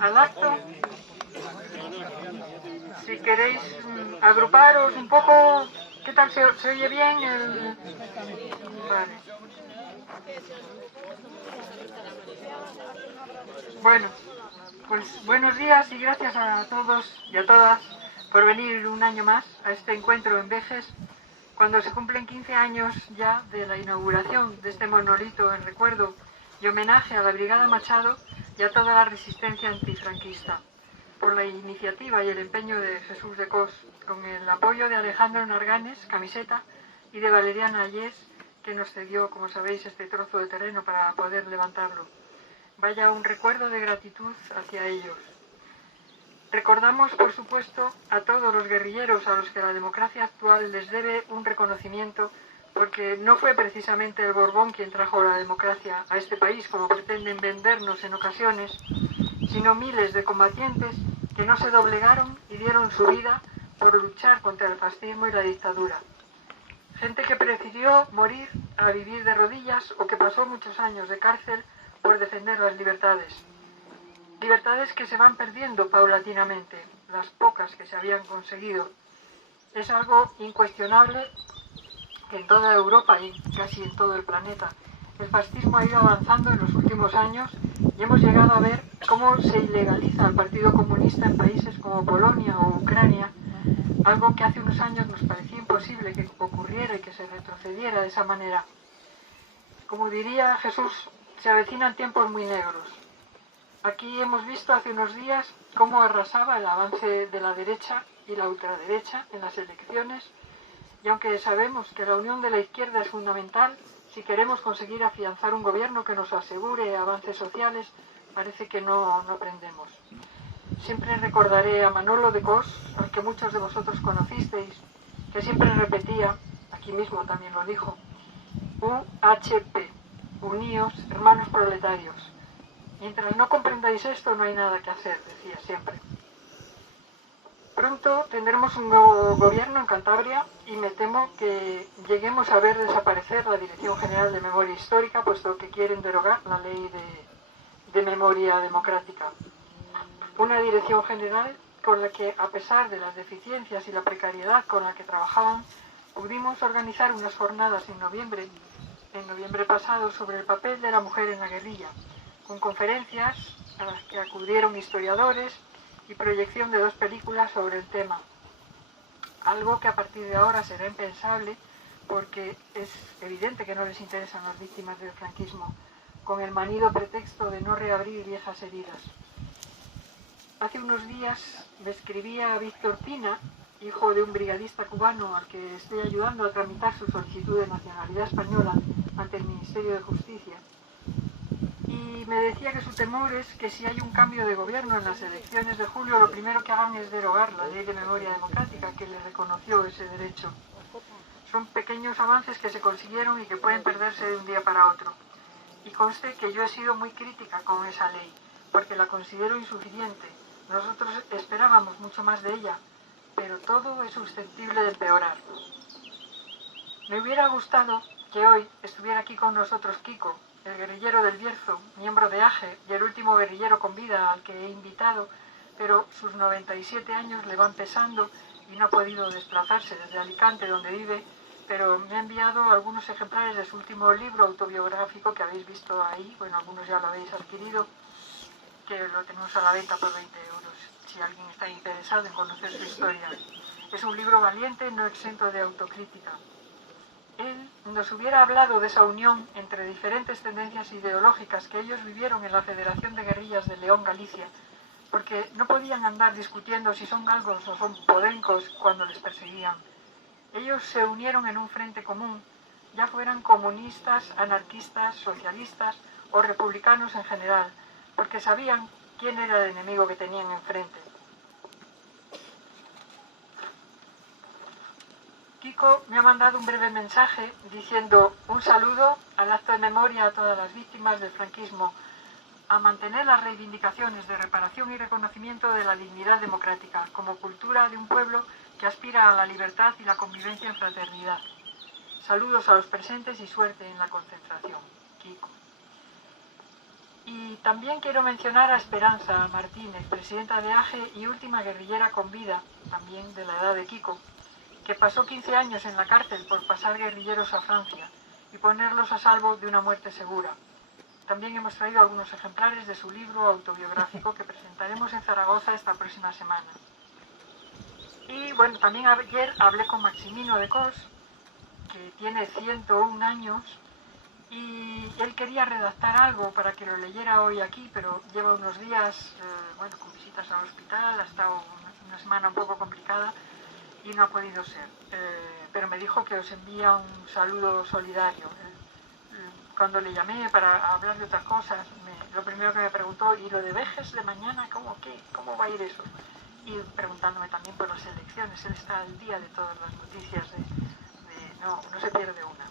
al acto. Si queréis agruparos un poco, ¿qué tal? ¿Se oye bien? Vale. Bueno, pues buenos días y gracias a todos y a todas por venir un año más a este encuentro en Vejes, cuando se cumplen 15 años ya de la inauguración de este monolito en recuerdo y homenaje a la Brigada Machado y a toda la resistencia antifranquista, por la iniciativa y el empeño de Jesús de Cos, con el apoyo de Alejandro Narganes, camiseta, y de Valeriana Ayés, que nos cedió, como sabéis, este trozo de terreno para poder levantarlo. Vaya un recuerdo de gratitud hacia ellos. Recordamos, por supuesto, a todos los guerrilleros a los que la democracia actual les debe un reconocimiento, porque no fue precisamente el Borbón quien trajo la democracia a este país, como pretenden vendernos en ocasiones, sino miles de combatientes que no se doblegaron y dieron su vida por luchar contra el fascismo y la dictadura. Gente que prefirió morir a vivir de rodillas o que pasó muchos años de cárcel por defender las libertades. Libertades que se van perdiendo paulatinamente, las pocas que se habían conseguido. Es algo incuestionable que en toda Europa y casi en todo el planeta el fascismo ha ido avanzando en los últimos años y hemos llegado a ver cómo se ilegaliza al Partido Comunista en países como Polonia o Ucrania, algo que hace unos años nos parecía imposible que ocurriera y que se retrocediera de esa manera. Como diría Jesús, se avecinan tiempos muy negros. Aquí hemos visto hace unos días cómo arrasaba el avance de la derecha y la ultraderecha en las elecciones, y aunque sabemos que la unión de la izquierda es fundamental, si queremos conseguir afianzar un gobierno que nos asegure avances sociales, parece que no aprendemos. Siempre recordaré a Manolo de Cos, al que muchos de vosotros conocisteis, que siempre repetía, aquí mismo también lo dijo, UHP, uníos, hermanos proletarios. Mientras no comprendáis esto, no hay nada que hacer, decía siempre. Pronto tendremos un nuevo gobierno en Cantabria y me temo que lleguemos a ver desaparecer la Dirección General de Memoria Histórica, puesto que quieren derogar la ley de memoria democrática. Una dirección general con la que, a pesar de las deficiencias y la precariedad con la que trabajaban, pudimos organizar unas jornadas en noviembre pasado, sobre el papel de la mujer en la guerrilla, con conferencias a las que acudieron historiadores y proyección de 2 películas sobre el tema. Algo que a partir de ahora será impensable porque es evidente que no les interesan las víctimas del franquismo, con el manido pretexto de no reabrir viejas heridas. Hace unos días me escribía Víctor Pina, hijo de un brigadista cubano al que estoy ayudando a tramitar su solicitud de nacionalidad española ante el Ministerio de Justicia, y me decía que su temor es que si hay un cambio de gobierno en las elecciones de julio, lo primero que hagan es derogar la ley de memoria democrática que le reconoció ese derecho. Son pequeños avances que se consiguieron y que pueden perderse de un día para otro. Y conste que yo he sido muy crítica con esa ley, porque la considero insuficiente. Nosotros esperábamos mucho más de ella, pero todo es susceptible de empeorar. Me hubiera gustado que hoy estuviera aquí con nosotros Kiko, el guerrillero del Bierzo, miembro de AGE y el último guerrillero con vida al que he invitado, pero sus 97 años le van pesando y no ha podido desplazarse desde Alicante, donde vive, pero me ha enviado algunos ejemplares de su último libro autobiográfico que habéis visto ahí, bueno, algunos ya lo habéis adquirido, que lo tenemos a la venta por 20 euros, si alguien está interesado en conocer su historia. Es un libro valiente, no exento de autocrítica. Él nos hubiera hablado de esa unión entre diferentes tendencias ideológicas que ellos vivieron en la Federación de Guerrillas de León, Galicia, porque no podían andar discutiendo si son galgos o son podencos cuando les perseguían. Ellos se unieron en un frente común, ya fueran comunistas, anarquistas, socialistas o republicanos en general, porque sabían quién era el enemigo que tenían enfrente. Kiko me ha mandado un breve mensaje diciendo un saludo al acto de memoria a todas las víctimas del franquismo, a mantener las reivindicaciones de reparación y reconocimiento de la dignidad democrática como cultura de un pueblo que aspira a la libertad y la convivencia en fraternidad. Saludos a los presentes y suerte en la concentración. Kiko. Y también quiero mencionar a Esperanza Martínez, presidenta de AGE y última guerrillera con vida, también de la edad de Kiko, que pasó 15 años en la cárcel por pasar guerrilleros a Francia y ponerlos a salvo de una muerte segura. También hemos traído algunos ejemplares de su libro autobiográfico que presentaremos en Zaragoza esta próxima semana. Y bueno, también ayer hablé con Maximino de Cos, que tiene 101 años, y él quería redactar algo para que lo leyera hoy aquí, pero lleva unos días bueno, con visitas al hospital, ha estado una semana un poco complicada y no ha podido ser. Pero me dijo que os envía un saludo solidario. Cuando le llamé para hablar de otras cosas, lo primero que me preguntó, ¿y lo de Vejes de mañana? ¿Cómo va a ir eso? Y preguntándome también por las elecciones. Él está al día de todas las noticias, no se pierde una.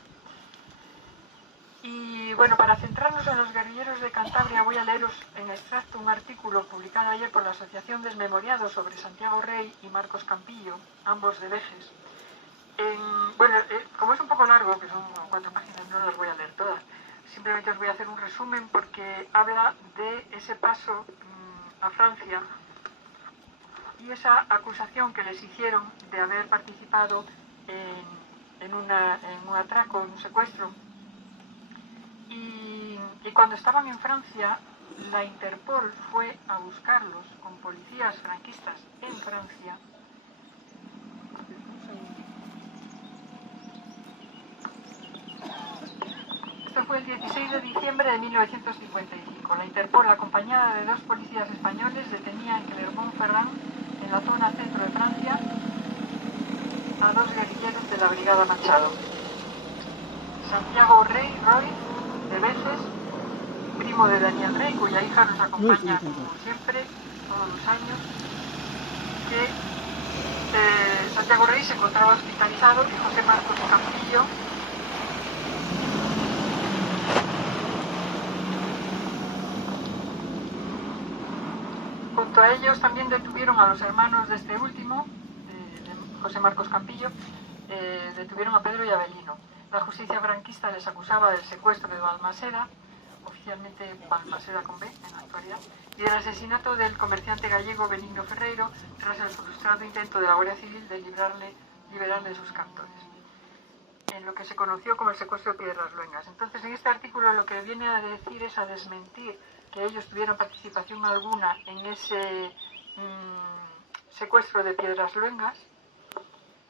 Y bueno, para centrarnos en los guerrilleros de Cantabria, voy a leeros en extracto un artículo publicado ayer por la Asociación Desmemoriados sobre Santiago Rey y Marcos Campillo, ambos de Vejes. Bueno, como es un poco largo, que son 4 páginas, no las voy a leer todas. Simplemente os voy a hacer un resumen porque habla de ese paso a Francia y esa acusación que les hicieron de haber participado en un atraco, en un secuestro. Y cuando estaban en Francia, la Interpol fue a buscarlos con policías franquistas en Francia. Esto fue el 16 de diciembre de 1955. La Interpol, acompañada de 2 policías españoles, detenía en Clermont-Ferrand, en la zona centro de Francia, a 2 guerrilleros de la Brigada Machado. Santiago Roy, de Vejes, primo de Daniel Rey, cuya hija nos acompaña como siempre, todos los años, que Santiago Rey se encontraba hospitalizado y José Marcos Campillo junto a ellos también detuvieron a los hermanos de este último, de José Marcos Campillo, detuvieron a Pedro y Avelino. La justicia franquista les acusaba del secuestro de Balmaseda, oficialmente Balmaseda con B en la actualidad, y del asesinato del comerciante gallego Benigno Ferreiro tras el frustrado intento de la Guardia Civil de liberarle de sus captores, en lo que se conoció como el secuestro de Piedras Luengas. Entonces, en este artículo lo que viene a decir es a desmentir que ellos tuvieron participación alguna en ese secuestro de Piedras Luengas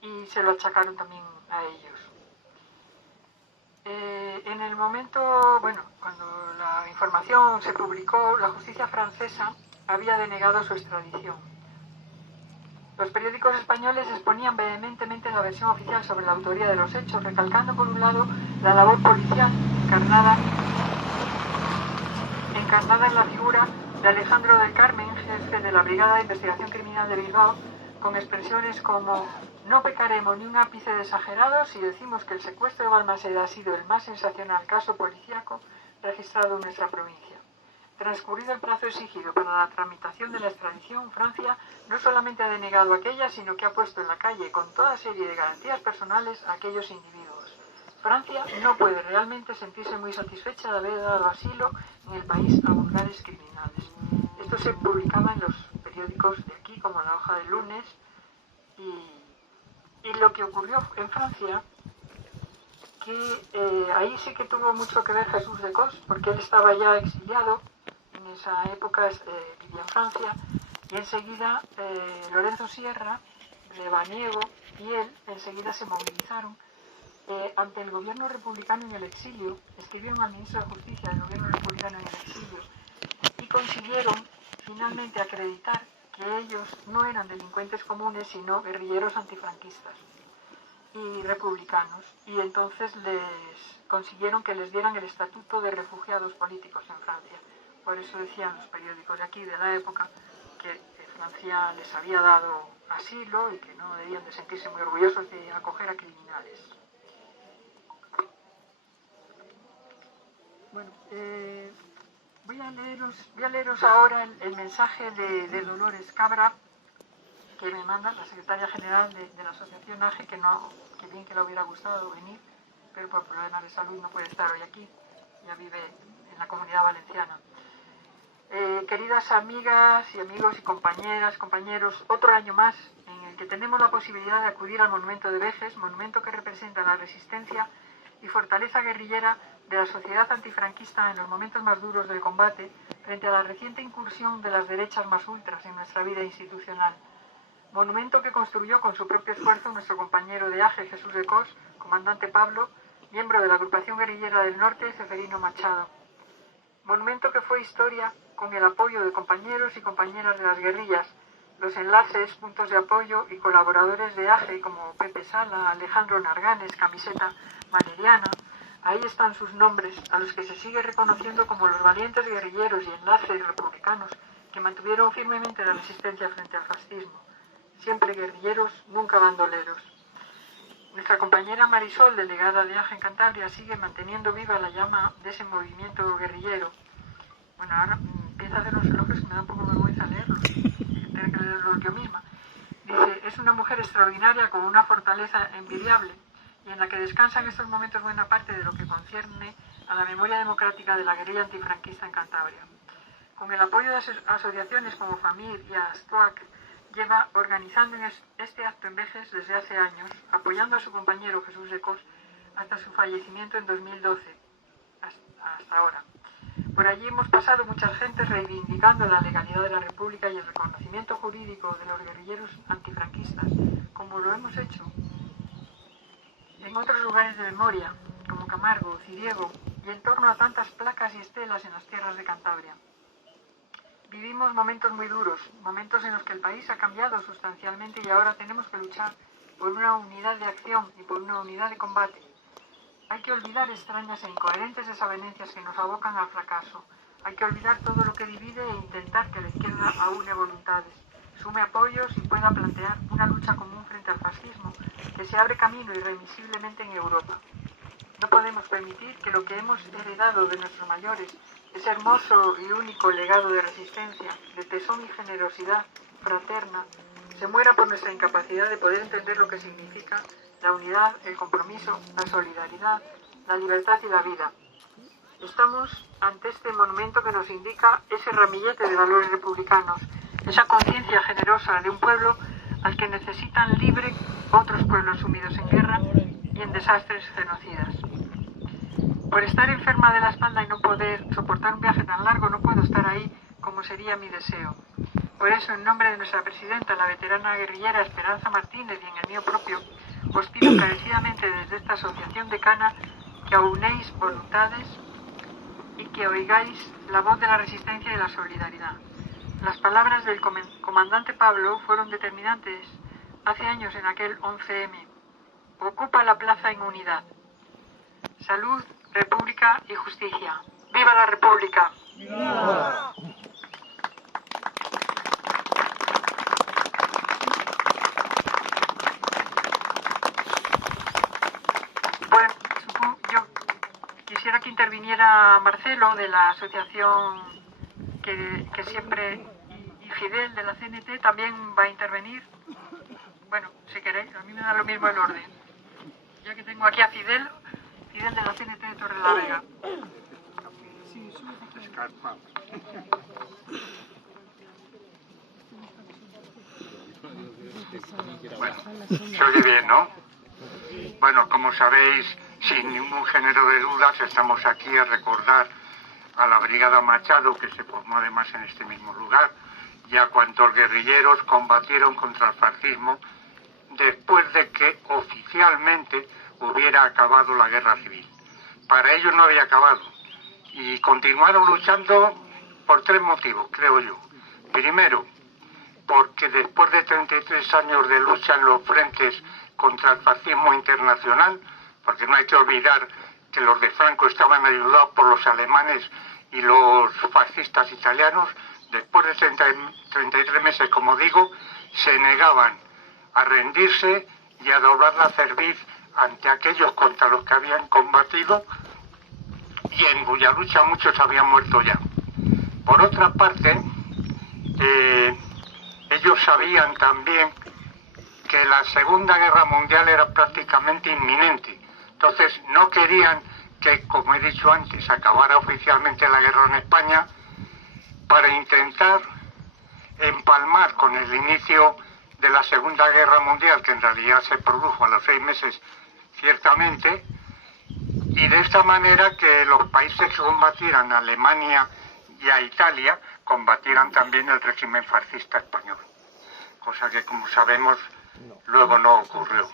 y se lo achacaron también a ellos. En el momento, bueno, cuando la información se publicó, la justicia francesa había denegado su extradición. Los periódicos españoles exponían vehementemente la versión oficial sobre la autoría de los hechos, recalcando por un lado la labor policial encarnada en la figura de Alejandro del Carmen, jefe de la Brigada de Investigación Criminal de Bilbao, con expresiones como «No pecaremos ni un ápice de exagerado si decimos que el secuestro de Balmaseda ha sido el más sensacional caso policíaco registrado en nuestra provincia». Transcurrido el plazo exigido para la tramitación de la extradición, Francia no solamente ha denegado aquella, sino que ha puesto en la calle con toda serie de garantías personales a aquellos individuos. Francia no puede realmente sentirse muy satisfecha de haber dado asilo en el país a vulgares criminales. Esto se publicaba en los periódicos de aquí, como La Hoja del Lunes, y lo que ocurrió en Francia, que ahí sí que tuvo mucho que ver Jesús de Cos, porque él estaba ya exiliado, en esa época vivía en Francia, y enseguida Lorenzo Sierra, Lebaniego y él enseguida se movilizaron ante el gobierno republicano en el exilio, escribieron al ministro de Justicia del gobierno republicano en el exilio y consiguieron finalmente acreditar que ellos no eran delincuentes comunes, sino guerrilleros antifranquistas y republicanos, y entonces les consiguieron que les dieran el estatuto de refugiados políticos en Francia. Por eso decían los periódicos de aquí de la época que Francia les había dado asilo y que no debían de sentirse muy orgullosos de acoger a criminales. Bueno, voy a leeros ahora el mensaje de Dolores Cabra, que me manda la secretaria general de la asociación AGE, que bien que le hubiera gustado venir, pero por problemas de salud no puede estar hoy aquí, ya vive en la Comunidad Valenciana. Queridas amigas y amigos y compañeras, compañeros, otro año más en el que tenemos la posibilidad de acudir al monumento de Vejes, monumento que representa la resistencia y fortaleza guerrillera de la sociedad antifranquista en los momentos más duros del combate frente a la reciente incursión de las derechas más ultras en nuestra vida institucional. Monumento que construyó con su propio esfuerzo nuestro compañero de AGE, Jesús de Cos, comandante Pablo, miembro de la agrupación guerrillera del norte, Ceferino Machado. Monumento que fue historia con el apoyo de compañeros y compañeras de las guerrillas, los enlaces, puntos de apoyo y colaboradores de AGE como Pepe Sala, Alejandro Narganes, Camiseta Valeriana. Ahí están sus nombres, a los que se sigue reconociendo como los valientes guerrilleros y enlaces republicanos que mantuvieron firmemente la resistencia frente al fascismo. Siempre guerrilleros, nunca bandoleros. Nuestra compañera Marisol, delegada de AGE en Cantabria, sigue manteniendo viva la llama de ese movimiento guerrillero. Bueno, ahora empieza a hacer unos elogios que me da un poco de vergüenza leerlos. Tengo que leerlos yo misma. Dice, es una mujer extraordinaria con una fortaleza envidiable y en la que descansa en estos momentos buena parte de lo que concierne a la memoria democrática de la guerrilla antifranquista en Cantabria. Con el apoyo de asociaciones como FAMIR y ASTUAC, lleva organizando este acto en Vejes desde hace años, apoyando a su compañero Jesús de Cos hasta su fallecimiento en 2012, hasta ahora. Por allí hemos pasado muchas gentes reivindicando la legalidad de la República y el reconocimiento jurídico de los guerrilleros antifranquistas, como lo hemos hecho en otros lugares de memoria, como Camargo, Ciriego, y en torno a tantas placas y estelas en las tierras de Cantabria. Vivimos momentos muy duros, momentos en los que el país ha cambiado sustancialmente y ahora tenemos que luchar por una unidad de acción y por una unidad de combate. Hay que olvidar extrañas e incoherentes desavenencias que nos abocan al fracaso. Hay que olvidar todo lo que divide e intentar que la izquierda aúne voluntades, sume apoyos y pueda plantear una lucha común frente al fascismo, que se abre camino irremisiblemente en Europa. No podemos permitir que lo que hemos heredado de nuestros mayores, ese hermoso y único legado de resistencia, de tesón y generosidad fraterna, se muera por nuestra incapacidad de poder entender lo que significa la unidad, el compromiso, la solidaridad, la libertad y la vida. Estamos ante este monumento que nos indica ese ramillete de valores republicanos, esa conciencia generosa de un pueblo al que necesitan libre otros pueblos sumidos en guerra y en desastres genocidas. Por estar enferma de la espalda y no poder soportar un viaje tan largo, no puedo estar ahí como sería mi deseo. Por eso, en nombre de nuestra presidenta, la veterana guerrillera Esperanza Martínez, y en el mío propio, os pido encarecidamente desde esta asociación decana que aunéis voluntades y que oigáis la voz de la resistencia y de la solidaridad. Las palabras del comandante Pablo fueron determinantes hace años en aquel 11M. Ocupa la plaza en unidad. Salud, República y Justicia. ¡Viva la República! ¡Viva! Bueno, yo quisiera que interviniera Marcelo de la asociación que siempre, y Fidel de la CNT también va a intervenir. Bueno, si queréis, a mí me da lo mismo el orden. Ya que tengo aquí a Fidel de la CNT de Torrelavega. Bueno, se oye bien, ¿no? Bueno, como sabéis, sin ningún género de dudas, estamos aquí a recordar a la Brigada Machado, que se formó además en este mismo lugar, y a cuantos guerrilleros combatieron contra el fascismo después de que oficialmente hubiera acabado la guerra civil. Para ellos no había acabado y continuaron luchando por tres motivos, creo yo. Primero, porque después de 33 años de lucha en los frentes contra el fascismo internacional, porque no hay que olvidar que los de Franco estaban ayudados por los alemanes y los fascistas italianos, después de 33 meses, como digo, se negaban a rendirse y a doblar la cerviz ante aquellos contra los que habían combatido y en cuya lucha muchos habían muerto ya. Por otra parte, ellos sabían también que la Segunda Guerra Mundial era prácticamente inminente. Entonces no querían que, como he dicho antes, acabara oficialmente la guerra en España para intentar empalmar con el inicio de la Segunda Guerra Mundial, que en realidad se produjo a los 6 meses ciertamente, y de esta manera que los países que combatieran a Alemania y a Italia combatieran también el régimen fascista español, cosa que, como sabemos, luego no ocurrió.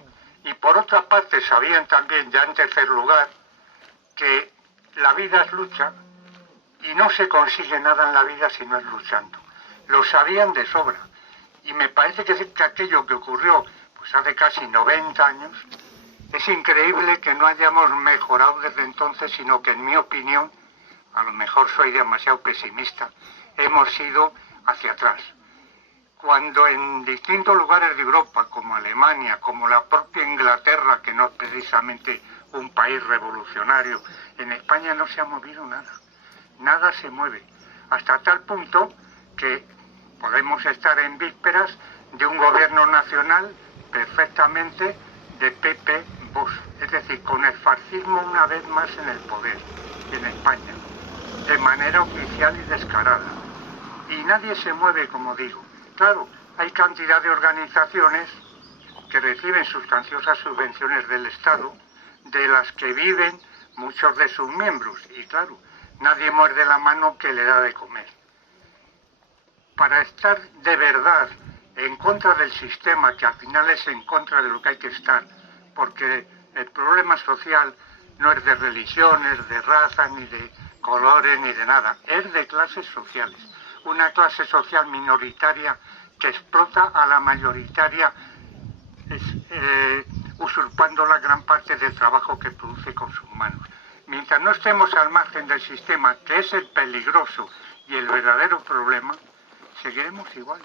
Y por otra parte sabían también, ya en tercer lugar, que la vida es lucha y no se consigue nada en la vida si no es luchando. Lo sabían de sobra. Y me parece que aquello que ocurrió pues hace casi 90 años, es increíble que no hayamos mejorado desde entonces, sino que, en mi opinión, a lo mejor soy demasiado pesimista, hemos ido hacia atrás. Cuando en distintos lugares de Europa, como Alemania, como la propia Inglaterra, que no es precisamente un país revolucionario, en España no se ha movido nada. Nada se mueve. Hasta tal punto que podemos estar en vísperas de un gobierno nacional perfectamente de PP-Vox, es decir, con el fascismo una vez más en el poder en España, de manera oficial y descarada. Y nadie se mueve, como digo. Claro, hay cantidad de organizaciones que reciben sustanciosas subvenciones del Estado, de las que viven muchos de sus miembros, y claro, nadie muerde la mano que le da de comer. Para estar de verdad en contra del sistema, que al final es en contra de lo que hay que estar, porque el problema social no es de religiones, de raza, ni de colores, ni de nada, es de clases sociales. Una clase social minoritaria que explota a la mayoritaria, usurpando la gran parte del trabajo que produce con sus manos. Mientras no estemos al margen del sistema, que es el peligroso y el verdadero problema, seguiremos igual.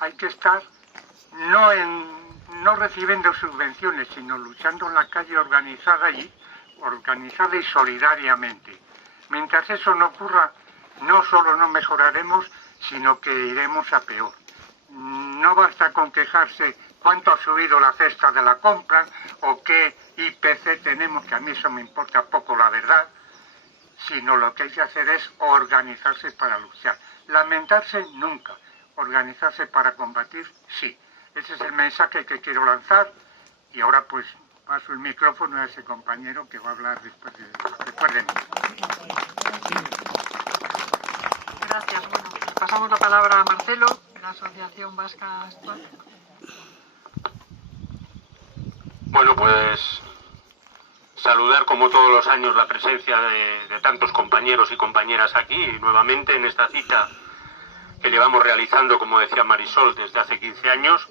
Hay que estar no recibiendo subvenciones, sino luchando en la calle organizada y solidariamente. Mientras eso no ocurra, no solo no mejoraremos, sino que iremos a peor. No basta con quejarse cuánto ha subido la cesta de la compra o qué IPC tenemos, que a mí eso me importa poco, la verdad, sino lo que hay que hacer es organizarse para luchar. Lamentarse nunca, organizarse para combatir sí. Ese es el mensaje que quiero lanzar, y ahora pues paso el micrófono a ese compañero que va a hablar después de mí. Gracias. Bueno, pasamos la palabra a Marcelo, de la Asociación Vasca Actual. Bueno, pues saludar como todos los años la presencia de tantos compañeros y compañeras aquí, nuevamente en esta cita que llevamos realizando, como decía Marisol, desde hace 15 años.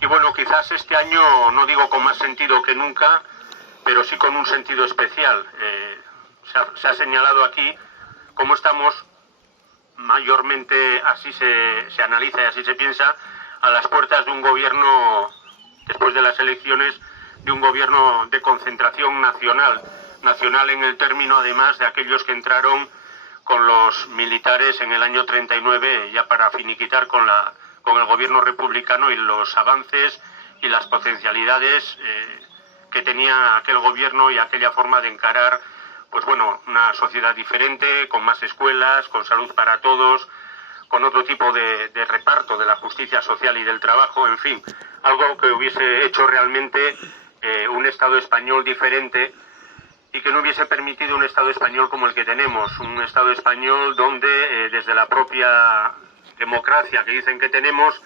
Y bueno, quizás este año, no digo con más sentido que nunca, pero sí con un sentido especial. Se ha señalado aquí cómo estamos, mayormente así se analiza y así se piensa, a las puertas de un gobierno, después de las elecciones, de un gobierno de concentración nacional en el término además de aquellos que entraron con los militares en el año 39, ya para finiquitar con el gobierno republicano y los avances y las potencialidades que tenía aquel gobierno y aquella forma de encarar, pues bueno, una sociedad diferente, con más escuelas, con salud para todos, con otro tipo de reparto de la justicia social y del trabajo, en fin, algo que hubiese hecho realmente un Estado español diferente y que no hubiese permitido un Estado español como el que tenemos, un Estado español donde desde la propia democracia que dicen que tenemos,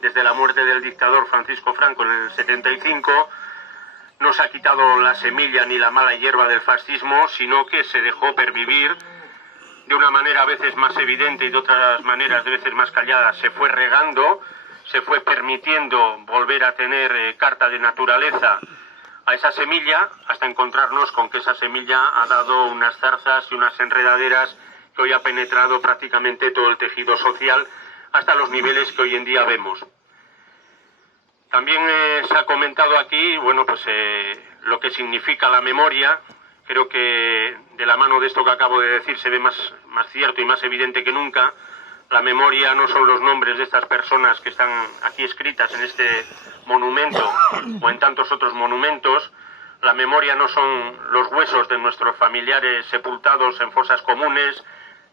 desde la muerte del dictador Francisco Franco en el 75, no se ha quitado la semilla ni la mala hierba del fascismo, sino que se dejó pervivir de una manera a veces más evidente y de otras maneras de veces más callada. Se fue regando, se fue permitiendo volver a tener carta de naturaleza a esa semilla, hasta encontrarnos con que esa semilla ha dado unas zarzas y unas enredaderas que hoy ha penetrado prácticamente todo el tejido social hasta los niveles que hoy en día vemos. También se ha comentado aquí, bueno, pues lo que significa la memoria. Creo que de la mano de esto que acabo de decir se ve más cierto y más evidente que nunca. La memoria no son los nombres de estas personas que están aquí escritas en este monumento o en tantos otros monumentos. La memoria no son los huesos de nuestros familiares sepultados en fosas comunes,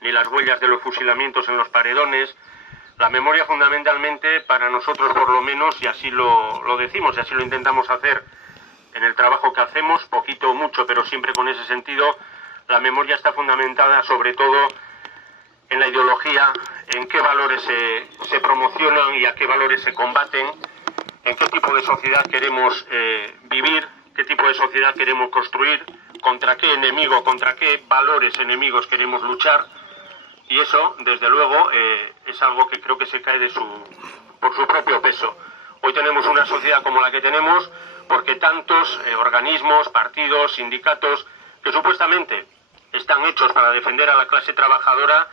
ni las huellas de los fusilamientos en los paredones. La memoria fundamentalmente para nosotros por lo menos, y así lo decimos y así lo intentamos hacer en el trabajo que hacemos, poquito o mucho, pero siempre con ese sentido, la memoria está fundamentada sobre todo en la ideología, en qué valores se promocionan y a qué valores se combaten, en qué tipo de sociedad queremos vivir, qué tipo de sociedad queremos construir, contra qué enemigo, contra qué valores enemigos queremos luchar. Y eso, desde luego, es algo que creo que se cae por su propio peso. Hoy tenemos una sociedad como la que tenemos porque tantos organismos, partidos, sindicatos que supuestamente están hechos para defender a la clase trabajadora,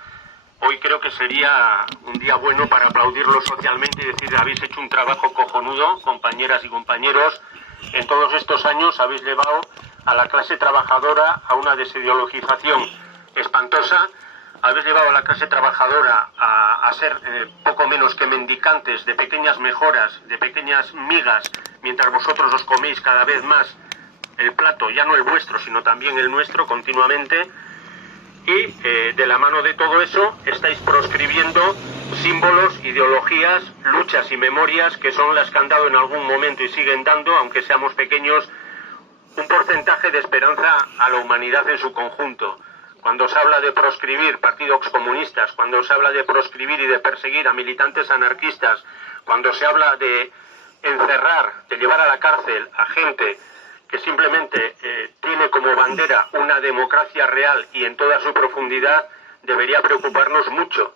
hoy creo que sería un día bueno para aplaudirlos socialmente y decir: habéis hecho un trabajo cojonudo, compañeras y compañeros. En todos estos años habéis llevado a la clase trabajadora a una desideologización espantosa. Habéis llevado a la clase trabajadora a ser poco menos que mendicantes de pequeñas mejoras, de pequeñas migas, mientras vosotros os coméis cada vez más el plato, ya no el vuestro, sino también el nuestro, continuamente. Y de la mano de todo eso estáis proscribiendo símbolos, ideologías, luchas y memorias que son las que han dado en algún momento y siguen dando, aunque seamos pequeños, un porcentaje de esperanza a la humanidad en su conjunto. Cuando se habla de proscribir partidos comunistas, cuando se habla de proscribir y de perseguir a militantes anarquistas, cuando se habla de encerrar, de llevar a la cárcel a gente que simplemente tiene como bandera una democracia real y en toda su profundidad, debería preocuparnos mucho.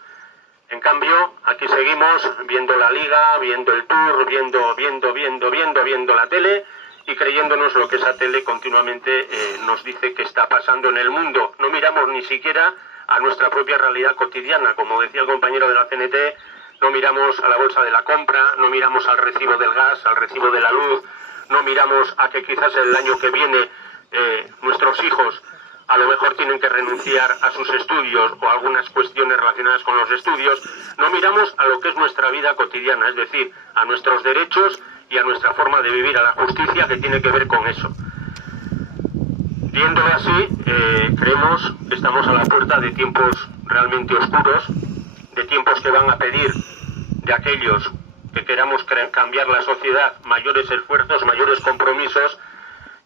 En cambio, aquí seguimos viendo la Liga, viendo el Tour, viendo la tele y creyéndonos lo que esa tele continuamente nos dice que está pasando en el mundo. No miramos ni siquiera a nuestra propia realidad cotidiana. Como decía el compañero de la CNT, no miramos a la bolsa de la compra, no miramos al recibo del gas, al recibo de la luz, no miramos a que quizás el año que viene nuestros hijos a lo mejor tienen que renunciar a sus estudios o a algunas cuestiones relacionadas con los estudios. No miramos a lo que es nuestra vida cotidiana, es decir, a nuestros derechos y a nuestra forma de vivir, a la justicia que tiene que ver con eso. Viéndolo así, creemos que estamos a la puerta de tiempos realmente oscuros, de tiempos que van a pedir de aquellos que queramos cambiar la sociedad mayores esfuerzos, mayores compromisos,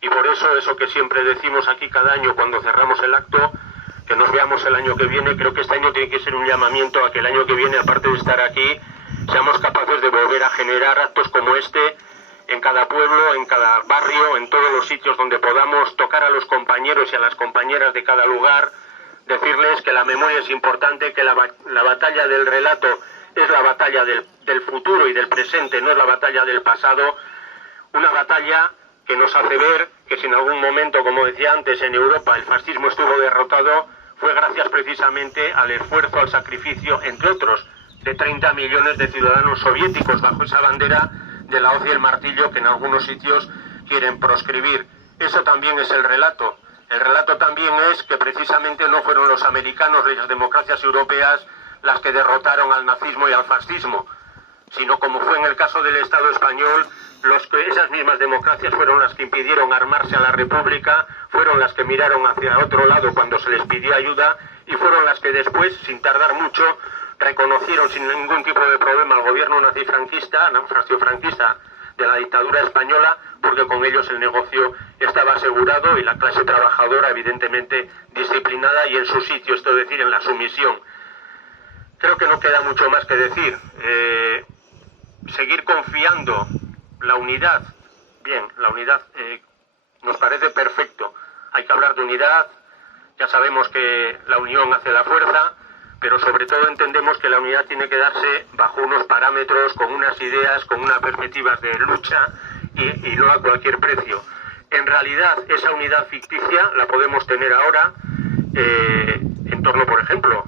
y por eso que siempre decimos aquí cada año cuando cerramos el acto, que nos veamos el año que viene. Creo que este año tiene que ser un llamamiento a que el año que viene, aparte de estar aquí, seamos capaces de volver a generar actos como este en cada pueblo, en cada barrio, en todos los sitios donde podamos, tocar a los compañeros y a las compañeras de cada lugar, decirles que la memoria es importante, que la batalla del relato es la batalla del futuro y del presente, no es la batalla del pasado, una batalla que nos hace ver que si en algún momento, como decía antes, en Europa el fascismo estuvo derrotado, fue gracias precisamente al esfuerzo, al sacrificio, entre otros, de 30 millones de ciudadanos soviéticos bajo esa bandera de la hoz y el martillo que en algunos sitios quieren proscribir. Eso también es el relato. El relato también es que precisamente no fueron los americanos y las democracias europeas las que derrotaron al nazismo y al fascismo, sino como fue en el caso del Estado español, esas mismas democracias fueron las que impidieron armarse a la República, fueron las que miraron hacia otro lado cuando se les pidió ayuda y fueron las que después, sin tardar mucho, reconocieron sin ningún tipo de problema al gobierno nazifranquista de la dictadura española, porque con ellos el negocio estaba asegurado y la clase trabajadora evidentemente disciplinada y en su sitio, esto es decir, en la sumisión. Creo que no queda mucho más que decir. Seguir confiando la unidad. Bien, la unidad nos parece perfecto. Hay que hablar de unidad. Ya sabemos que la unión hace la fuerza, pero sobre todo entendemos que la unidad tiene que darse bajo unos parámetros, con unas ideas, con unas perspectivas de lucha y no a cualquier precio. En realidad, esa unidad ficticia la podemos tener ahora en torno, por ejemplo,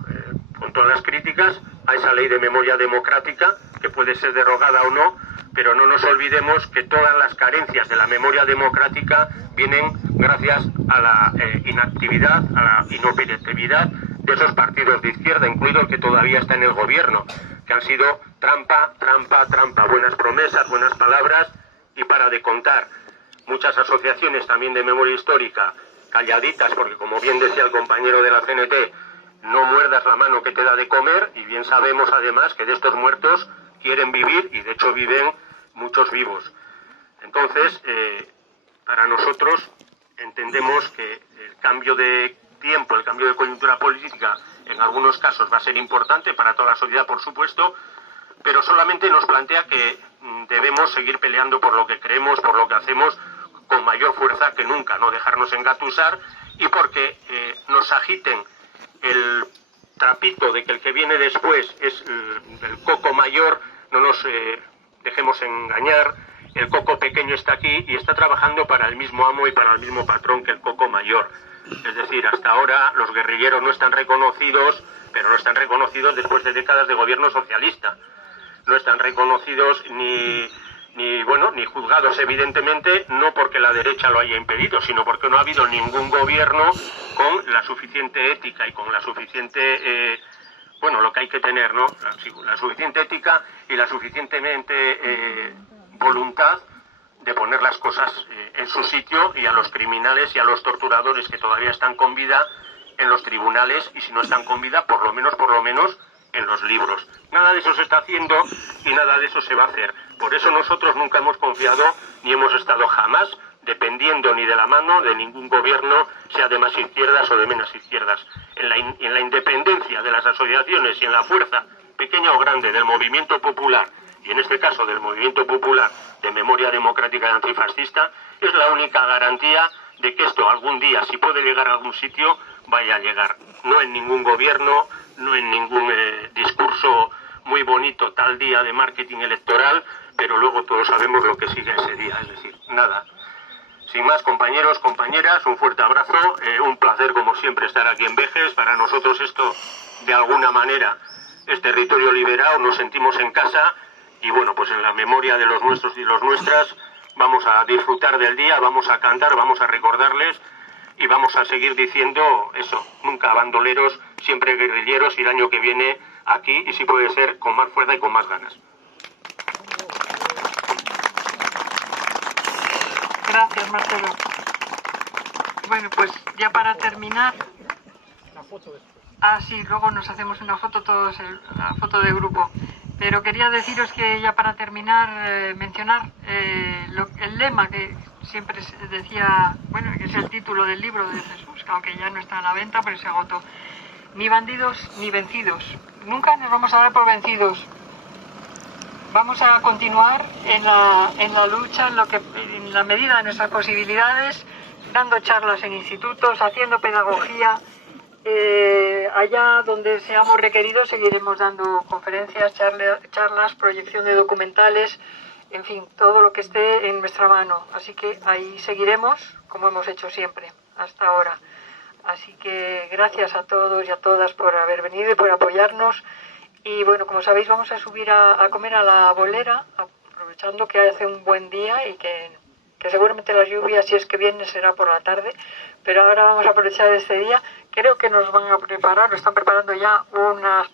con todas las críticas a esa ley de memoria democrática, que puede ser derogada o no, pero no nos olvidemos que todas las carencias de la memoria democrática vienen gracias a la inactividad, a la inoperatividad de esos partidos de izquierda, incluido el que todavía está en el gobierno, que han sido trampa, buenas promesas, buenas palabras y para de contar. Muchas asociaciones también de memoria histórica, calladitas, porque como bien decía el compañero de la CNT, no muerdas la mano que te da de comer, y bien sabemos además que de estos muertos quieren vivir y de hecho viven muchos vivos. Entonces, para nosotros entendemos que el cambio de tiempo, el cambio de coyuntura política en algunos casos va a ser importante para toda la sociedad, por supuesto, pero solamente nos plantea que debemos seguir peleando por lo que creemos, por lo que hacemos, con mayor fuerza que nunca, no dejarnos engatusar, y porque nos agiten el trapito de que el que viene después es el coco mayor, no nos dejemos engañar. El coco pequeño está aquí y está trabajando para el mismo amo y para el mismo patrón que el coco mayor. Es decir, hasta ahora los guerrilleros no están reconocidos, pero no están reconocidos después de décadas de gobierno socialista. No están reconocidos ni juzgados, evidentemente, no porque la derecha lo haya impedido, sino porque no ha habido ningún gobierno con la suficiente ética y con la suficiente, lo que hay que tener, ¿no? La suficiente ética y la suficientemente voluntad de poner las cosas en su sitio, y a los criminales y a los torturadores que todavía están con vida en los tribunales, y si no están con vida, por lo menos en los libros. Nada de eso se está haciendo y nada de eso se va a hacer. Por eso nosotros nunca hemos confiado ni hemos estado jamás dependiendo ni de la mano de ningún gobierno, sea de más izquierdas o de menos izquierdas. En la independencia de las asociaciones y en la fuerza, pequeña o grande, del movimiento popular, y en este caso del movimiento popular de memoria democrática y antifascista, es la única garantía de que esto algún día, si puede llegar a algún sitio, vaya a llegar. No en ningún gobierno, no en ningún discurso muy bonito tal día de marketing electoral, pero luego todos sabemos lo que sigue ese día, es decir, nada. Sin más, compañeros, compañeras, un fuerte abrazo, un placer como siempre estar aquí en Vejes. Para nosotros esto, de alguna manera, es territorio liberado, nos sentimos en casa, y bueno, pues en la memoria de los nuestros y los nuestras vamos a disfrutar del día, vamos a cantar, vamos a recordarles, y vamos a seguir diciendo eso, nunca bandoleros, siempre guerrilleros, y el año que viene aquí, y si puede ser, con más fuerza y con más ganas. Gracias, Marcelo. Bueno, pues ya para terminar... sí, luego nos hacemos una foto todos, la foto de grupo. Pero quería deciros que ya para terminar, mencionar el lema que siempre decía, que es el título del libro de Jesús, que aunque ya no está a la venta, pero se agotó. Ni bandidos ni vencidos. Nunca nos vamos a dar por vencidos. Vamos a continuar en la lucha, en la medida de nuestras posibilidades, dando charlas en institutos, haciendo pedagogía. Allá donde seamos requeridos seguiremos dando conferencias, charlas, proyección de documentales, en fin, todo lo que esté en nuestra mano. Así que ahí seguiremos como hemos hecho siempre, hasta ahora. Así que gracias a todos y a todas por haber venido y por apoyarnos. Y bueno, como sabéis, vamos a subir a comer a la bolera, aprovechando que hace un buen día y que seguramente la lluvia, si es que viene, será por la tarde. Pero ahora vamos a aprovechar este día. Creo que nos van a preparar, lo están preparando ya unas